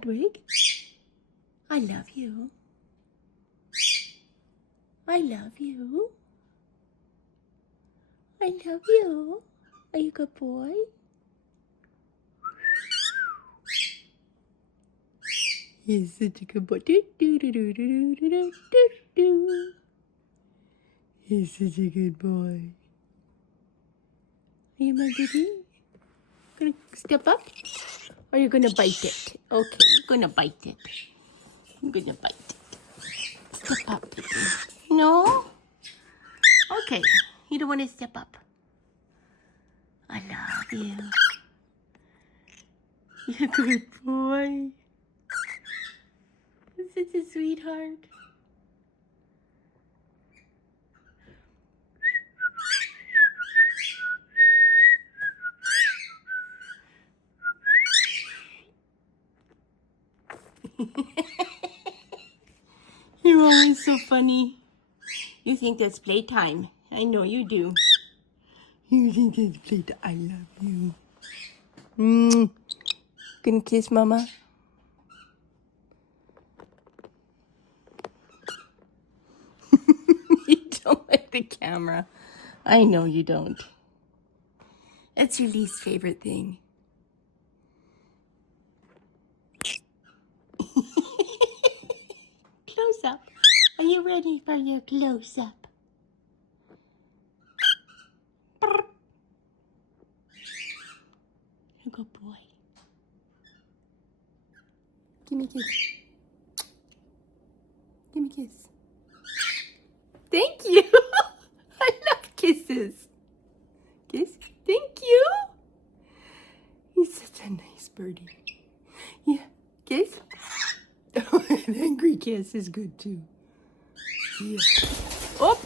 Hedwig. I love you. I love you. I love you. Are you a good boy? He's such a good boy. Do, do, do, do, do, do, do, do, do. He's such a good boy. Are you my baby? Gonna step up? Or you're gonna bite it? Okay, you're gonna bite it. I'm gonna bite it. Step up, baby. No? Okay, you don't want to step up. I love you. You're a good boy. You're such a sweetheart. You're always so funny. You think that's playtime. I know you do. You think that's playtime. I love you. Gonna kiss Mama? You don't like the camera. I know you don't. That's your least favorite thing. Close up. Are you ready for your close up? You good boy. Give me a kiss. Give me a kiss. Thank you. I love kisses. Kiss. Thank you. He's such a nice birdie. Yeah. Kiss. An angry kiss is good too. Yeah. Oh.